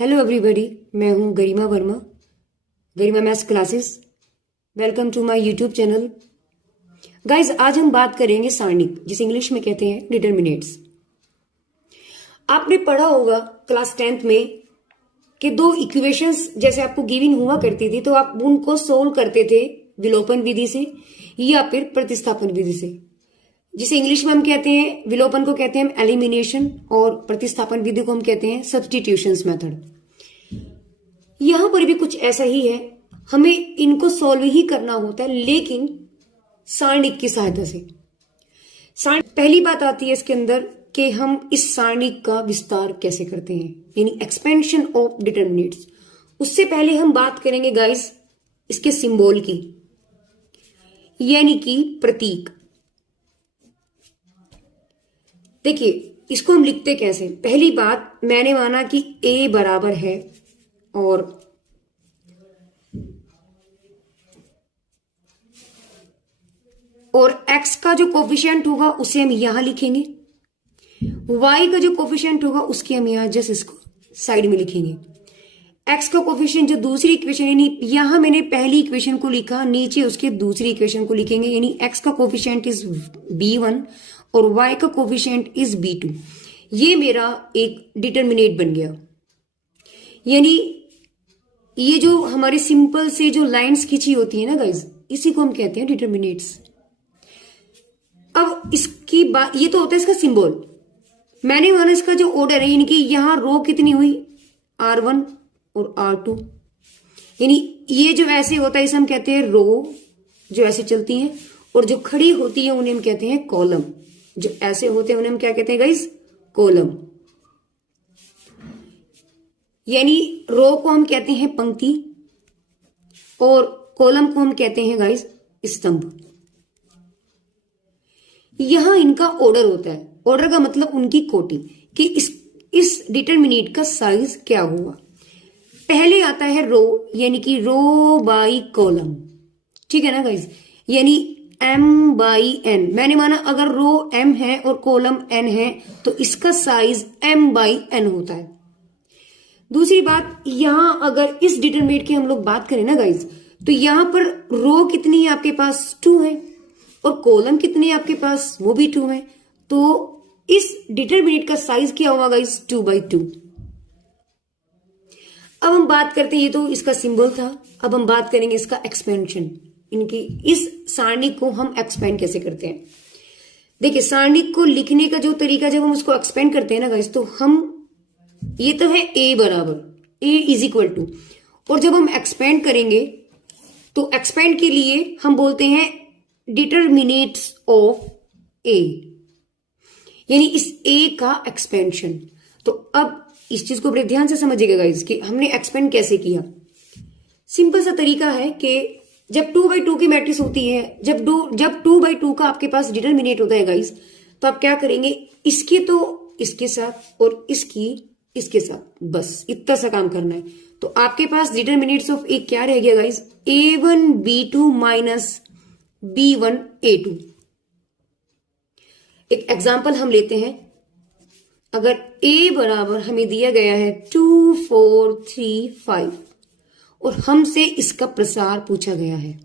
Hello everybody, मैं हूं Garima Verma, Garima maths classes. Welcome to my YouTube channel. Guys, आज हम बात करेंगे सारणिक, जिसे इंग्लिश में कहते हैं डिटर्मिनेट्स। आपने पढ़ा होगा क्लास 10th में कि दो इक्वेशंस जैसे आपको गिवन हुआ करती थी तो आप उनको सोल्व करते थे विलोपन विधि से या फिर प्रतिस्थापन विधि से, जिसे इंग्लिश में हम कहते हैं, विलोपन को कहते हैं हम एलिमिनेशन और प्रतिस्थापन विधि को हम कहते हैं सब्स्टिट्यूशंस मेथड। यहां पर भी कुछ ऐसा ही है, हमें इनको सॉल्व ही करना होता है, लेकिन सारणिक की सहायता से। पहली बात आती है इसके अंदर कि हम इस सारणिक का विस्तार कैसे करते हैं, यानी एक्सपेंशन ऑफ डिटर्मिनेट्स। उससे पहले हम बात करेंगे गाइस इसके सिंबल की, यानी कि प्रतीक। देखिए, इसको हम लिखते कैसे। पहली बात, मैंने माना कि a बराबर है और x का जो कोफिशिएंट होगा उसे हम यहां लिखेंगे, y का जो कोफिशिएंट होगा उसके हम यहां जस्ट इसको साइड में लिखेंगे। x का कोफिशिएंट जो दूसरी इक्वेशन, यानी यहां मैंने पहली इक्वेशन को लिखा, नीचे उसके दूसरी इक्वेशन को लिखेंगे, यानी x का कोफिशिएंट इज b1 और y का कोफिशिएंट इज b2। ये मेरा एक डिटर्मिनेट बन गया। यानी ये जो हमारे सिंपल से जो लाइंस खींची होती है ना गाइज, इसी को हम कहते हैं डिटर्मिनेट्स। अब इसकी बात, ये तो होता है इसका सिंबल। मैंने माना इसका जो ऑर्डर है, यानी कि यहां रो कितनी हुई, R1 और R2, यानी ये जो ऐसे होता है इसे हम कहते हैं रो, जो ऐसे चलती हैं, और जो खड़ी होती है उन्हें हम कहते हैं कॉलम। जो ऐसे होते हैं उन्हें हम क्या कहते हैं गाइज, कॉलम। यानी रो को हम कहते हैं पंक्ति और कॉलम को हम कहते हैं गाइज स्तंभ। यहां इनका ऑर्डर होता है, ऑर्डर का मतलब उनकी कोटि, कि इस डिटर्मिनेट का साइज क्या हुआ। पहले आता है रो, यानी कि रो बाई कॉलम, ठीक है ना गाइज, यानी m बाई n। मैंने माना अगर रो m है और कॉलम n है तो इसका साइज m बाई n होता है। दूसरी बात, यहां अगर इस डिटर्मिनेट की हम लोग बात करें ना गाइज, तो यहां पर रो कितनी है आपके पास, 2 है, और कॉलम कितनी है आपके पास, वो भी 2 है। तो इस डिटर्मिनेट का साइज क्या होगा गाइज, 2/2। अब हम बात करते हैं, ये तो इसका सिंबल था, अब हम बात करेंगे इसका एक्सपेंशन। इनकी इस सारणिक को हम एक्सपेंड कैसे करते हैं। देखिए, सारणिक को लिखने का जो तरीका, जब हम उसको एक्सपेंड करते हैं ना गाइज, तो हम, ये तो है a बराबर, a इज इक्वल टू, और जब हम एक्सपेंड करेंगे तो एक्सपेंड के लिए हम बोलते हैं डिटर्मिनेट्स ऑफ a, यानी इस a का एक्सपेंशन। तो अब इस चीज को बड़े ध्यान से समझिएगा गाइज कि हमने एक्सपेंड कैसे किया। सिंपल सा तरीका है कि जब 2/2 की मैट्रिक्स होती है, जब 2/2 का आपके पास डिटर्मिनेट होता है गाइज, तो आप क्या करेंगे, इसके तो इसके साथ और इसकी इसके साथ, बस इतना सा काम करना है। तो आपके पास डिटर्मिनेट्स ऑफ ए क्या रह गया guys, a1 b2 minus b1 a2। एक एग्जाम्पल हम लेते हैं। अगर a बराबर हमें दिया गया है 2 4 3 5 और हमसे इसका प्रसार पूछा गया है,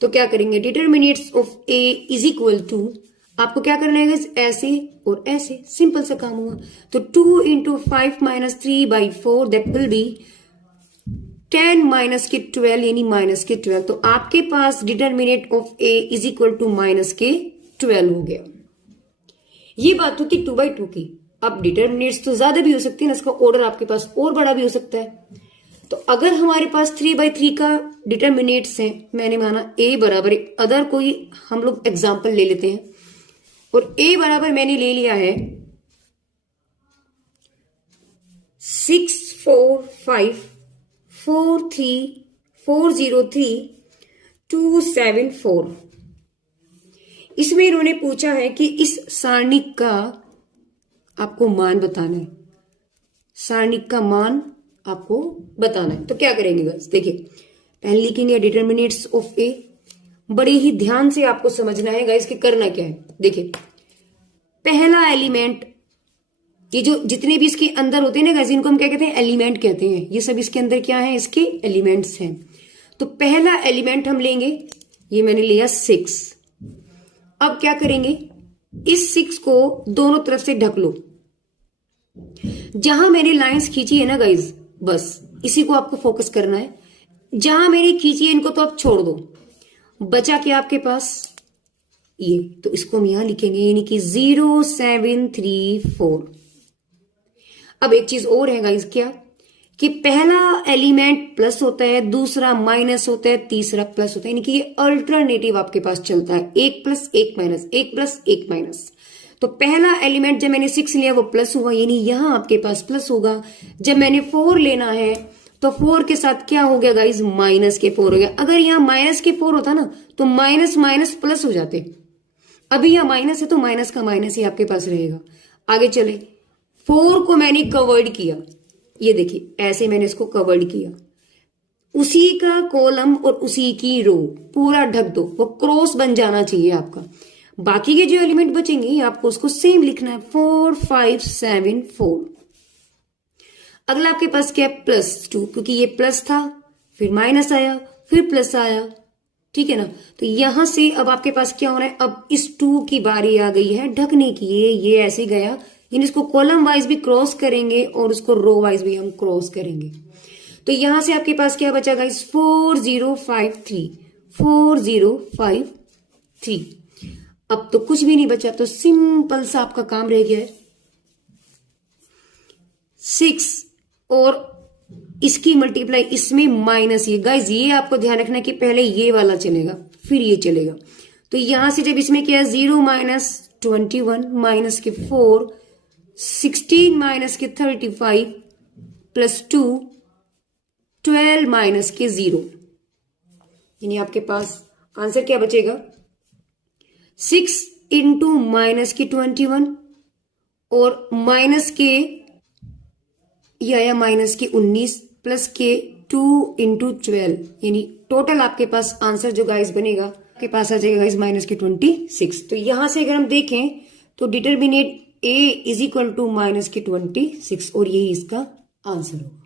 तो क्या करेंगे, determinants of a is equal to, आपको क्या करना है गाइस, ऐसे और ऐसे, सिंपल सा काम हुआ। तो 2 into 5 minus 3/4 that will be 10 minus के 12, यानी माइनस के 12। तो आपके पास determinant of a is equal to minus के 12 हो गया। ये बात होती 2/2 की। अब डिटर्मिनेट्स तो ज्यादा भी हो सकती है ना, इसका ऑर्डर आपके पास और बड़ा भी हो सकता है। तो अगर हमारे पास 3/3 का डिटर्मिनेट्स है, मैंने माना a बराबर, अदर कोई हम लोग एग्जाम्पल ले लेते हैं, और a बराबर मैंने ले लिया है 6 4 5 4 3 4 0 3 2 7 4। इसमें इन्होंने पूछा है कि इस सारणिक का आपको मान बताना है, सारणिक का मान आपको बताना है। तो क्या करेंगे गाइस, देखिए, पहले लिखेंगे डिटर्मिनेट्स ऑफ ए। बड़े ही ध्यान से आपको समझना है गाइस कि करना क्या है। देखिए, पहला एलिमेंट ये जो जितने भी इसके अंदर होते हैं ना गाइस, इनको हम क्या कहते हैं, एलिमेंट कहते हैं। ये सब इसके अंदर क्या है, इसके एलिमेंट्स हैं। तो पहला एलिमेंट हम लेंगे, ये मैंने लिया 6। अब क्या करेंगे, इस 6 को दोनों तरफ से ढक लो। जहां मैंने लाइंस खींची है ना गाइस, बस इसी को आपको फोकस करना है। जहां मैंने खींची है इनको तो आप छोड़ दो। बचा क्या आपके पास, ये, तो इसको हम यहां लिखेंगे, यानी कि 0 7 3 4। अब एक चीज और है गाइस, क्या कि पहला एलिमेंट प्लस होता है, दूसरा माइनस होता है, तीसरा प्लस होता है, यानी कि ये अल्टरनेटिव आपके पास चलता है, 1 प्लस 1 माइनस, 1 प्लस 1 माइनस। तो पहला एलिमेंट जब मैंने 6 लिया वो प्लस हुआ, यानी यहां आपके पास प्लस होगा। जब मैंने 4 लेना है तो 4 के साथ क्या हो गया गाइस, माइनस के 4 हो गया। अगर यहां माइनस के 4 होता ना तो माइनस माइनस प्लस हो जाते। अभी यहां माइनस है तो माइनस का माइनस ही आपके पास रहेगा। आगे चले, 4 को मैंने कवर्ड किया, ये देखिए ऐसे मैंने इसको कवर्ड किया, उसी का कॉलम और उसी की रो पूरा ढक दो, वो क्रॉस बन जाना चाहिए आपका। बाकी के जो एलिमेंट बचेंगे आपको उसको सेम लिखना है, 4 5 7 4। अगला आपके पास क्या है, +2, क्योंकि ये प्लस था, फिर माइनस आया, फिर प्लस आया, ठीक है ना। तो यहां से अब आपके पास क्या होना है, अब इस 2 की बारी आ गई है ढकने की। ये ऐसे गया, यानी इसको कॉलम वाइज भी क्रॉस करेंगे और उसको रो वाइज भी हम क्रॉस करेंगे। तो यहां से आपके पास क्या बचा गाइस, 4 0 5 3, 4 0 5 3। अब तो कुछ भी नहीं बचा, तो सिंपल सा आपका काम रह गया है 6 और इसकी मल्टीप्लाई इसमें माइनस ये। गाइज ये आपको ध्यान रखना है कि पहले ये वाला चलेगा फिर ये चलेगा। तो यहां से जब इसमें क्या है, 0 माइनस 21 माइनस के 4, 16 माइनस के 35 प्लस 2, 12 माइनस के 0, यानी आपके पास आंसर क्या बचेगा, 6 इंटू माइनस के 21 और माइनस के या माइनस के 19 प्लस के 2 इंटू 12, यानी टोटल आपके पास आंसर जो गाइस बनेगा आपके पास आ जाएगा गाइस माइनस के 26। तो यहां से अगर हम देखें तो determinant a is equal to minus के 26 और यही इसका आंसर होगा।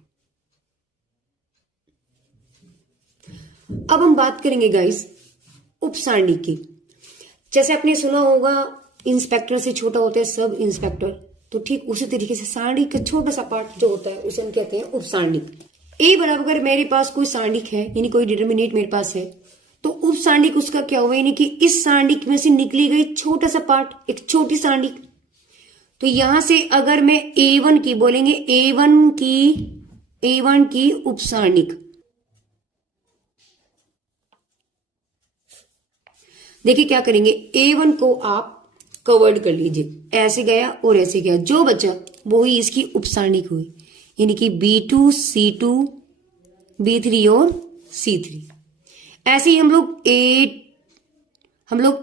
अब हम बात करेंगे गाइस उपसारणी की। जैसे आपने सुना होगा इंस्पेक्टर से छोटा होता है सब इंस्पेक्टर, तो ठीक उसी तरीके से सारणिक का छोटा सा पार्ट जो होता है उसे हम कहते हैं उपसारणिक। ए बराबर अगर मेरे पास कोई सारणिक है, यानी कोई डिटर्मिनेट मेरे पास है, तो उपसारणिक उसका क्या हुआ, यानी कि इस सारणिक में से निकली गई छोटा सा पार्ट, एक छोटी सारणिक। तो यहां से अगर मैं A1 की बोलेंगे, A1 की उपसारणिक, देखिए क्या करेंगे, A1 को आप कवर्ड कर लीजिए, ऐसे गया और ऐसे गया, जो बचा वो ही इसकी उपसारणिक हुई, यानी कि B2 C2 B3 और C3। ऐसे ही हम लोग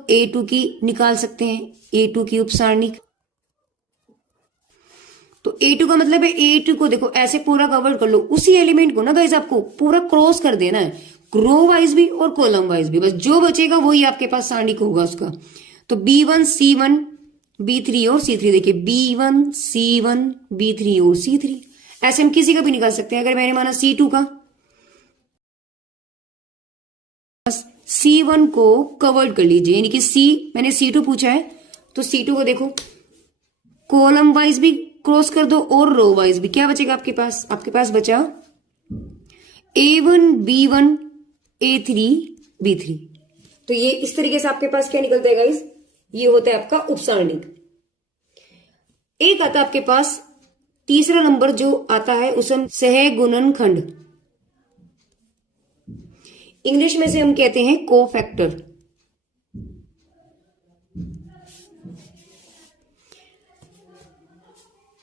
A2 की निकाल सकते हैं, A2 की उपसारणिक। तो A2 का मतलब है, A2 को देखो ऐसे पूरा कवर कर लो, उसी एलिमेंट को ना गाइस आपको पूरा क्रॉस कर देना है, रो वाइज भी और कॉलम वाइज भी, बस जो बचेगा वही आपके पास सारणिक होगा उसका। तो B1 C1 B3 और C3, देखिए B1 C1 B3 और C3, ऐसे हम किसी का भी निकाल सकते हैं। अगर मैंने माना C2 का, बस C1 को कवर्ड कर लीजिए, यानी कि मैंने C2 पूछा है तो C2 को देखो कॉलम वाइज भी क्रॉस कर दो और रो वाइज भी। क्या बचेगा आपके पास, आपके पास बचा A1 B1 A3 B3। तो ये इस तरीके से आपके पास क्या निकलता है गाइस, ये होता है आपका उपसारणिक। एक आता है आपके पास तीसरा नंबर जो आता है उसे हम सहगुणनखंड, इंग्लिश में से हम कहते हैं कोफैक्टर।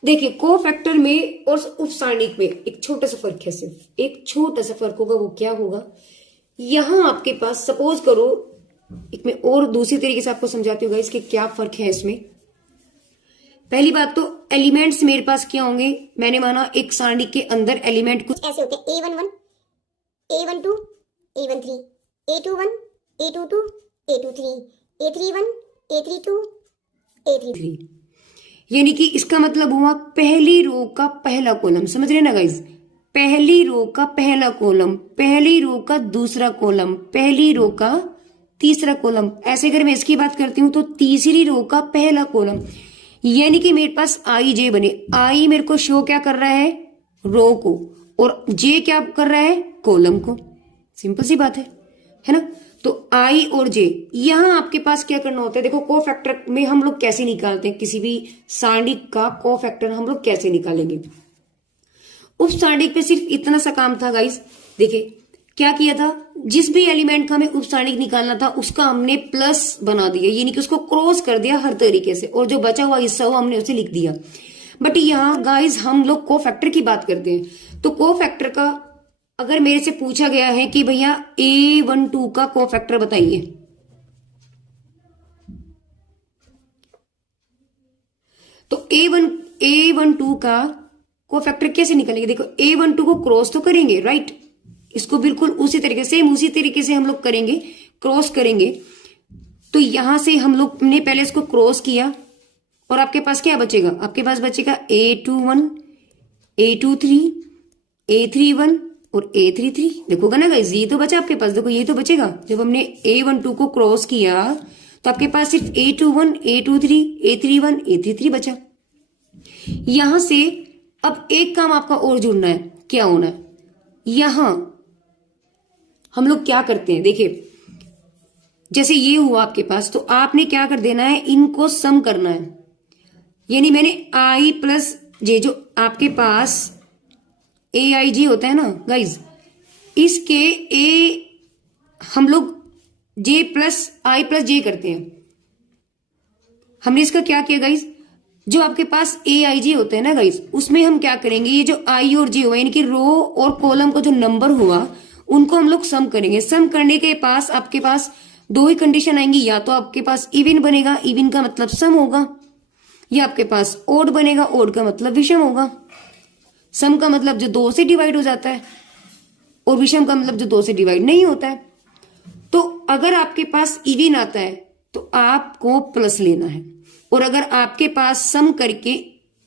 देखिए कोफैक्टर में और उपसारणिक में एक छोटा सा फर्क है, सिर्फ एक छोटा सा फर्क होगा। वो क्या होगा, यहां आपके पास सपोज करो, एक मैं और दूसरी तरीके से आपको समझाती हूँ इसके क्या फर्क है इसमें। पहली बात तो एलिमेंट्स मेरे पास क्या होंगे, मैंने माना एक सारणी के अंदर एलिमेंट कुछ ऐसे होते हैं, A11 A12 A13 A21 A22 A23 A31 A32 A33, यानी कि इसका मतलब हुआ पहली रो का पहला कॉलम, समझ रहे ना गाइज, पहली रो का पहला कॉलम, पहली रो का दूसरा कॉलम, पहली रो का तीसरा कॉलम। ऐसे अगर मैं इसकी बात करती हूं तो तीसरी रो का पहला कॉलम, यानी कि मेरे पास आई जे बने। आई मेरे को शो क्या कर रहा है, रो को, और जे क्या कर रहा है, कॉलम को। सिंपल सी बात है ना। तो आई और जे, यहां आपके पास क्या करना होता है, देखो कोफैक्टर में हम लोग कैसे निकालते हैं, किसी भी सारणिक का कोफैक्टर हम लोग कैसे निकालेंगे। उप सारणिक पे सिर्फ इतना सा काम था गाइस, देखिए क्या किया था, जिस भी एलिमेंट का हमें उप सारणिक निकालना था उसका हमने प्लस बना दिया, यानी कि उसको क्रॉस कर दिया हर तरीके से, और जो बचा हुआ हिस्सा हो हमने उसे लिख दिया। बट यहाँ गाइस हम लोग कोफैक्टर की बात करते हैं, तो कोफैक्टर का अगर मेरे से पूछा गया है कि भैया A12 का कोफैक्टर बताइए, तो A12 का कोफैक्टर कैसे निकलेंगे, देखो A12 को क्रॉस तो करेंगे, राइट, इसको बिल्कुल उसी तरीके से, सेम उसी तरीके से हम लोग करेंगे, क्रॉस करेंगे। तो यहां से हम लोग ने पहले इसको क्रॉस किया, और आपके पास क्या बचेगा, आपके पास बचेगा A21, A23, A31 और A33। देखोगा ना गाइस, ये तो बचा आपके पास, देखो ये तो बचेगा। जब हमने A12 को क्रॉस किया तो आपके पास सिर्फ A21, A23, A31, A33 बचा। यहां से अब एक काम आपका और जुड़ना है, क्या होना है, यहां हम लोग क्या करते हैं, देखिए जैसे ये हुआ आपके पास, तो आपने क्या कर देना है, इनको सम करना है। यानी मैंने आई प्लस जे, जो आपके पास ए आई जी होता है ना गाइज, इसके ए हम लोग जे प्लस आई प्लस जे करते हैं। हमने इसका क्या किया गाइज, जो आपके पास ए आई जी होता है ना गाइज, उसमें हम क्या करेंगे, ये जो आई और जे हुआ, यानी कि रो और कॉलम का जो नंबर हुआ उनको हम लोग सम करेंगे। सम करने के पास आपके पास दो ही कंडीशन आएंगी, या तो आपके पास इवन बनेगा, इवन का मतलब सम होगा, या आपके पास ओड बनेगा, ओड का मतलब विषम होगा। सम का मतलब जो दो से डिवाइड हो जाता है, और विषम का मतलब जो दो से डिवाइड नहीं होता है। तो अगर आपके पास इवन आता है तो आपको प्लस लेना है, और अगर आपके पास सम करके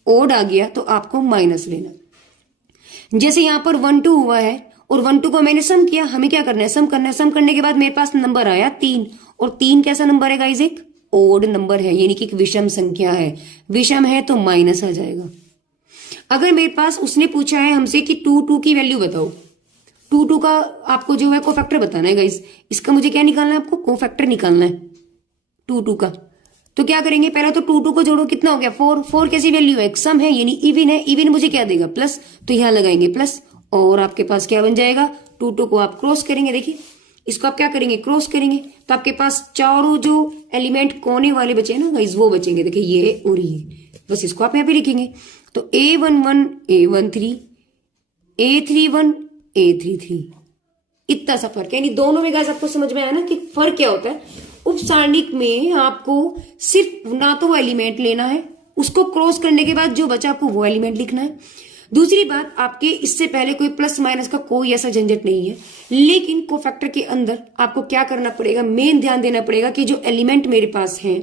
ओड आ गया तो आपको माइनस लेना। जैसे यहां पर 1 2 हुआ है, और 1 2 को मैंने सम किया, हमें क्या करना है, सम करना है। सम करने के बाद मेरे पास नंबर आया 3, और 3 कैसा नंबर है गाइज, एक ओड नंबर है, यानी कि एक विषम संख्या है। विषम है तो माइनस आ जाएगा। अगर मेरे पास उसने पूछा है हमसे कि 2 2 की वैल्यू बताओ, 2 2 का आपको जो है कोफैक्टर बताना है गाइज, इसका मुझे क्या निकालना है, आपको कोफैक्टर निकालना है 2 2 का। तो क्या करेंगे, पहले तो 2 2 को जोड़ो, कितना हो गया 4, 4 कैसी वैल्यू है, एक सम है, यानी इवन है, इवन मुझे क्या देगा, प्लस, तो यहां लगाएंगे प्लस, और आपके पास क्या बन जाएगा, 2 2 को आप क्रॉस करेंगे, देखिए इसको आप क्या करेंगे, क्रॉस करेंगे, तो आपके पास चारों जो एलिमेंट कोने वाले बचे ना गाइज वो बचेंगे, देखिए ये और ये, बस इसको आप यहाँ पे लिखेंगे। तो A11, A13, A31, A33, इतना सा फर्क है। यानी दोनों में गाइस आपको समझ में आया ना कि फर्क क्या होता है। उप सारणिक में आपको सिर्फ ना तो वो एलिमेंट लेना है, उसको क्रॉस करने के बाद जो बचा आपको वो एलिमेंट लिखना है। दूसरी बात, आपके इससे पहले कोई प्लस माइनस का कोई ऐसा झंझट नहीं है, लेकिन कोफैक्टर के अंदर आपको क्या करना पड़ेगा, मेन ध्यान देना पड़ेगा कि जो एलिमेंट मेरे पास हैं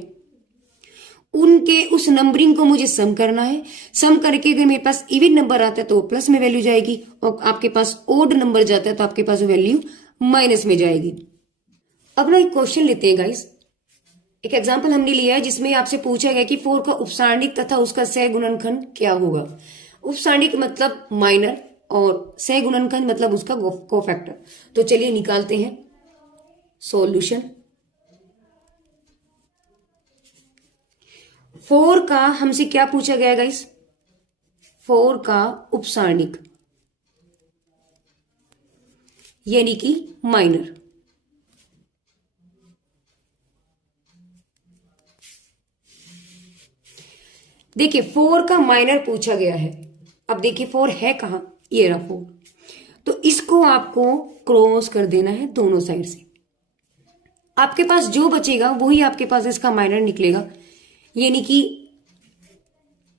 उनके उस नंबरिंग को मुझे सम करना है। सम करके अगर मेरे पास इवन नंबर आता है तो प्लस में वैल्यू जाएगी, और आपके पास ओड नंबर जाता है तो आपके पास वैल्यू माइनस में जाएगी। अब ना एक क्वेश्चन लेते हैं गाइस। एक एग्जांपल हमने लिया है जिसमें आपसे पूछा गया कि 4 का उपसारणिक तथा उसका सह गुणनखंड क्या होगा। उपसारणिक मतलब माइनर, और सह गुणनखंड मतलब उसका कोफैक्टर। तो चलिए निकालते हैं सॉल्यूशन। 4 का हमसे क्या पूछा गया गाइस, 4 का उपसारणिक यानी कि माइनर। देखिए 4 का माइनर पूछा गया है। अब देखिए 4 है कहां, ये रहा 4, तो इसको आपको क्रॉस कर देना है दोनों साइड से। आपके पास जो बचेगा वही आपके पास इसका माइनर निकलेगा, यानी कि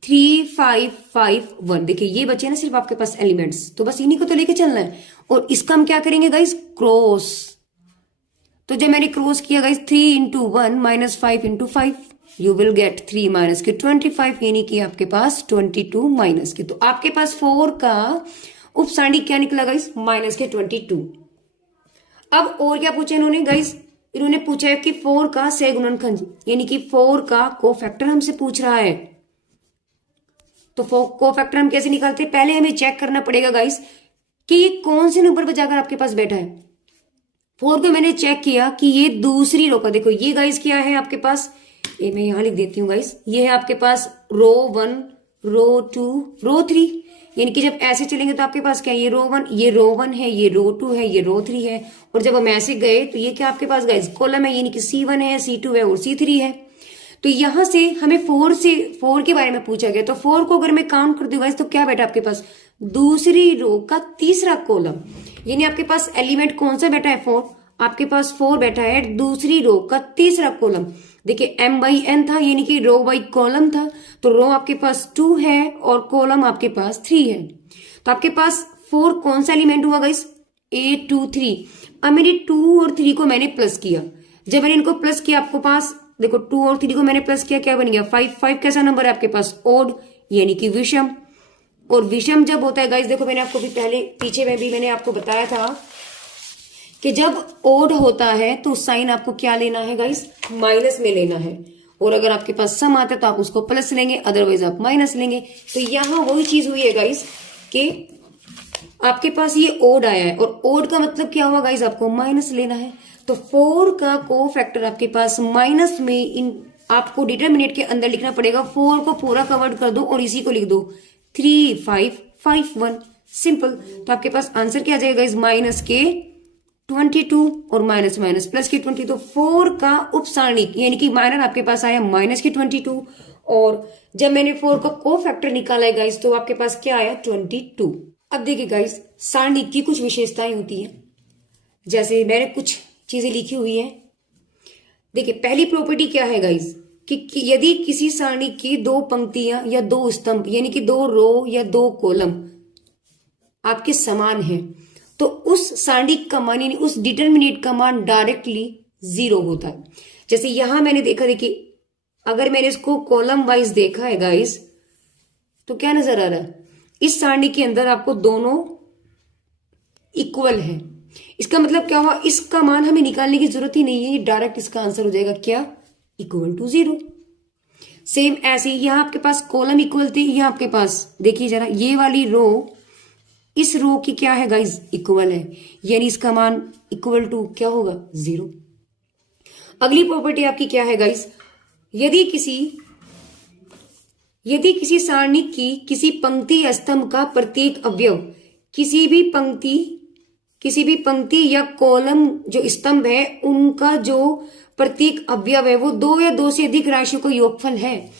3 5 5 1। देखिए ये बचे ना सिर्फ आपके पास एलिमेंट्स, तो बस इन्हीं को तो लेके चलना है। और इसका हम क्या करेंगे गाइस, क्रॉस। तो जब मैंने क्रॉस किया guys 3 into 1 -5 into 5, you will get 3 minus के 25 यानी कि आपके पास 22 माइनस के, तो आपके पास 4 का उप सारणिक क्या निकला गाइस, माइनस के 22। अब और क्या पूछा इन्होंने गाइस, इन्होंने पूछा है कि 4 का सह गुणनखंड यानी कि 4 का कोफैक्टर हमसे पूछ रहा है। तो कोफैक्टर हम कैसे निकालते हैं, पहले हमें चेक करना पड़ेगा गाइस कि ये कौन से नंबर पर जाकर आपके पास बैठा है। 4 को मैंने चेक किया कि ये दूसरी रो का, देखो ये गाइस क्या है आपके पास, ये मैं यहां लिख देती हूँ गाइस, ये है आपके पास रो 1, रो 2, रो 3, यानी कि जब ऐसे चलेंगे तो आपके पास क्या है, ये रो 1, ये रो 1 है, ये रो 2 है, ये रो 3 है, और जब हम ऐसे गए तो ये क्या आपके पास गाइस कॉलम है, यानी कि C1 है, C2 है और C3 है। तो यहां से हमें 4 के बारे में पूछा गया, तो 4 को अगर मैं काउंट कर दूं गाइस तो क्या बैठा आपके पास, दूसरी रो का तीसरा कॉलम, यानी आपके पास एलिमेंट कौन सा बैठा है, 4, आपके पास 4 बैठा है दूसरी रो का तीसरा कॉलम। देखिए m/n था यानी कि रो बाई कॉलम था, तो रो आपके पास 2 है और कॉलम आपके पास 3 है। तो आपके पास 4 कौन सा एलिमेंट हुआ गाइस, A 2 3। अब मैंने 2 और 3 को मैंने प्लस किया, जब मैंने इनको प्लस किया आपको पास देखो 2 और 3 को मैंने प्लस किया, क्या बन गया 5। 5 कैसा नंबर है आपके पास, ओड यानी कि विषम। और विषम जब होता है गाइस, देखो मैंने आपको भी पहले पीछे में भी मैंने आपको बताया था कि जब ओड होता है तो साइन आपको क्या लेना है गाइस, माइनस में लेना है, और अगर आपके पास सम आता है तो आप उसको प्लस लेंगे, अदरवाइज आप माइनस लेंगे। तो यहां वही चीज हुई है गाइस कि आपके पास ये ओड आया है, और ओड का मतलब क्या हुआ गाइस, आपको माइनस लेना है। तो 4 का कोफैक्टर आपके पास माइनस में, इन आपको डिटरमिनेट के अंदर लिखना पड़ेगा, 4 को पूरा कवर्ड कर दो और इसी को लिख दो 3 5 5 1, सिंपल। तो आपके पास आंसर क्या आ जाएगा गाइस, माइनस के 22 और माइनस माइनस प्लस के 20। तो 4 का उप सारणिक यानी कि माइनर आपके पास आया माइनस के 22, और जब मैंने 4 का कोफैक्टर निकाला है गाइस तो आपके पास क्या आया 22। अब देखिए गाइस, सारणिक की कुछ विशेषताएं होती हैं, जैसे मैंने कुछ चीजें लिखी हुई है। देखिए पहली प्रॉपर्टी क्या है गाइस कि यदि किसी सारणी की 2 पंक्तियां या 2 स्तंभ यानी कि 2 रो या 2 कॉलम आपके समान है तो उस सारणी का मान यानी उस डिटरमिनेट का मान डायरेक्टली 0 होता है। जैसे यहां मैंने देखा, देखिए अगर मैंने इसको कॉलम वाइज देखा है गाइस तो क्या नजर आ रहा है, इस सारणी के अंदर आपको दोनों इक्वल है। इसका मतलब क्या हुआ, इसका मान हमें निकालने की जरूरत ही नहीं है, ये डायरेक्ट इसका आंसर हो जाएगा क्या, इक्वल टू 0। सेम ऐसे ही यहां आपके पास कॉलम इक्वल थी, यहां आपके पास देखिए जरा ये वाली रो इस रो की क्या है गाइस, इक्वल है, यानी इसका मान इक्वल टू क्या होगा 0। अगली प्रॉपर्टी आपकी क्या है गाइस, यदि किसी सारणी की किसी पंक्ति या स्तंभ का प्रत्येक अवयव किसी भी पंक्ति या कॉलम जो स्तंभ है उनका जो प्रत्येक अवयव है वो 2 या 2 से अधिक राशियों का योगफल है।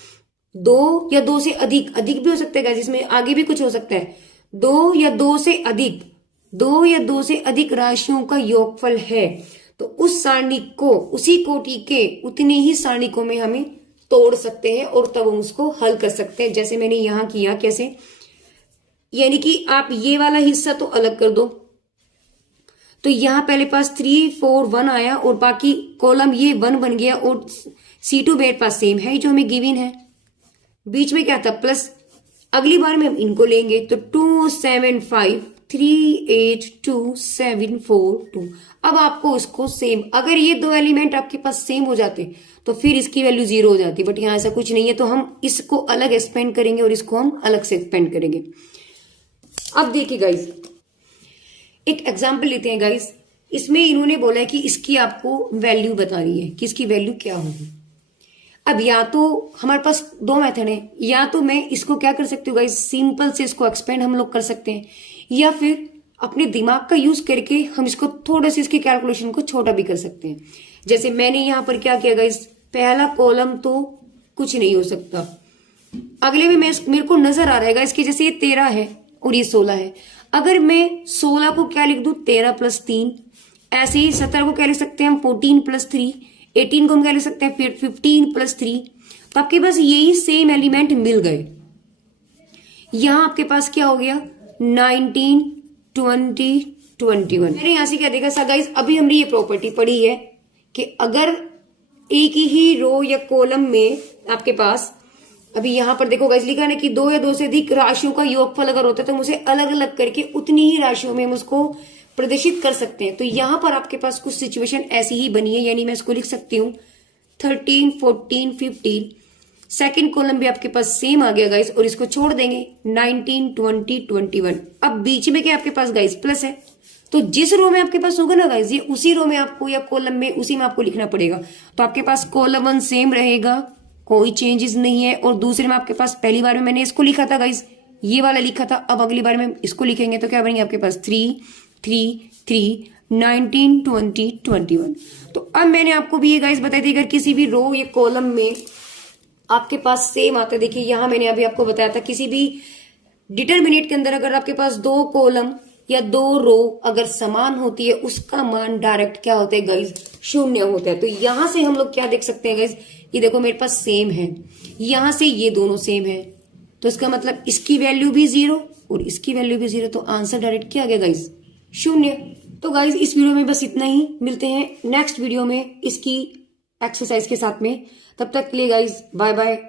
2 या 2 से अधिक भी हो सकता है, जिसमें आगे भी कुछ हो सकता है। 2 या 2 से अधिक राशियों का योगफल है तो उस सारणी को उसी कोटि के उतने ही सारणिकों में हमें तोड़ सकते हैं और तब हम उसको हल कर सकते हैं, जैसे मैंने यहां किया। कैसे, यानी कि आप ये वाला हिस्सा तो अलग कर दो, तो यहां पहले पास 3 4 1 आया और बाकी कॉलम ये 1 बन गया और C2 मेरे पास सेम है जो हमें गिवन है, बीच में क्या था प्लस। अगली बार में हम इनको लेंगे तो 2 7 5 3 8 2 7 4 2। अब आपको इसको सेम, अगर ये 2 एलिमेंट आपके पास सेम हो जाते तो फिर इसकी वैल्यू 0 हो जाती, बट यहां ऐसा कुछ नहीं है, तो हम इसको अलग एक्सपेंड करेंगे और इसको हम अलग से एक्सपेंड करेंगे। अब देखिए गाइस, एक एग्जाम्पल लेते हैं गाइस, इसमें इन्होंने बोला है कि इसकी आपको वैल्यू बतानी है कि इसकी वैल्यू क्या होगी। अब या तो हमारे पास 2 मेथड है, या तो मैं इसको क्या कर सकती हूँ गाइस, सिंपल से इसको एक्सपेंड हम लोग कर सकते हैं, या फिर अपने दिमाग का यूज करके हम इसको थोड़ा सा इसके कैलकुलेशन को छोटा भी कर सकते हैं। जैसे मैंने यहां पर क्या किया गाइस, पहला कॉलम तो कुछ नहीं हो सकता, अगले में मेरे को नजर आ रहा है इसके, जैसे ये 13 है और ये 16 है, अगर मैं 16 को क्या लिख दूं 13 + 3, ऐसे ही 17 को क्या लिख सकते हैं हम 14 + 3, 18 को हम क्या लिख सकते हैं फिर 15 + 3। तो आपके पास यही सेम एलिमेंट मिल गए। यहां आपके पास क्या हो गया 19 20 21। मैंने यहां से क्या देखा गाइस, अभी हमने ये प्रॉपर्टी पढ़ी है कि अगर एक ही रो या कॉलम में आपके पास अभी यहाँ पर देखो गाइस लिखा है ना कि 2 या 2 से अधिक राशियों का योगफल अगर होता है तो हम उसे अलग अलग करके उतनी ही राशियों में हम उसको प्रदर्शित कर सकते हैं। तो यहाँ पर आपके पास कुछ सिचुएशन ऐसी ही बनी है, यानी मैं इसको लिख सकती हूँ 13, 14, 15। सेकेंड कॉलम भी आपके पास सेम आ गया गाइस, और इसको छोड़ देंगे 19, 20, 21। अब बीच में क्या आपके पास गाइस प्लस है, तो जिस रो में आपके पास होगा ना गाइस, ये उसी रो में आपको या कॉलम में उसी में आपको लिखना पड़ेगा। तो आपके पास कॉलम 1 सेम रहेगा, कोई चेंजेस नहीं है। और दूसरे में आपके पास पहली बार में मैंने इसको लिखा था गाइस, ये वाला लिखा था, अब अगली बार में इसको लिखेंगे तो क्या बनेंगे आपके पास 3, 3, 3, 19, 20, 21। तो अब मैंने आपको भी ये गाइस बताई थी, अगर किसी भी रो या कॉलम में आपके पास सेम आता है, देखिए यहां मैंने अभी आपको बताया था किसी भी डिटरमिनेट के अंदर अगर आपके पास 2 कॉलम या 2 रो अगर समान होती है, उसका मान डायरेक्ट क्या होता है गाइस, 0 होता है। तो यहां से हम लोग क्या देख सकते हैं गाइस, ये देखो मेरे पास सेम है, यहां से ये दोनों सेम है, तो इसका मतलब इसकी वैल्यू भी 0 और इसकी वैल्यू भी 0, तो आंसर डायरेक्ट क्या आ गया गाइस, 0। तो गाइस इस वीडियो में बस इतना ही, मिलते हैं नेक्स्ट वीडियो में इसकी एक्सरसाइज के साथ में। तब तक के लिए गाइस बाय बाय।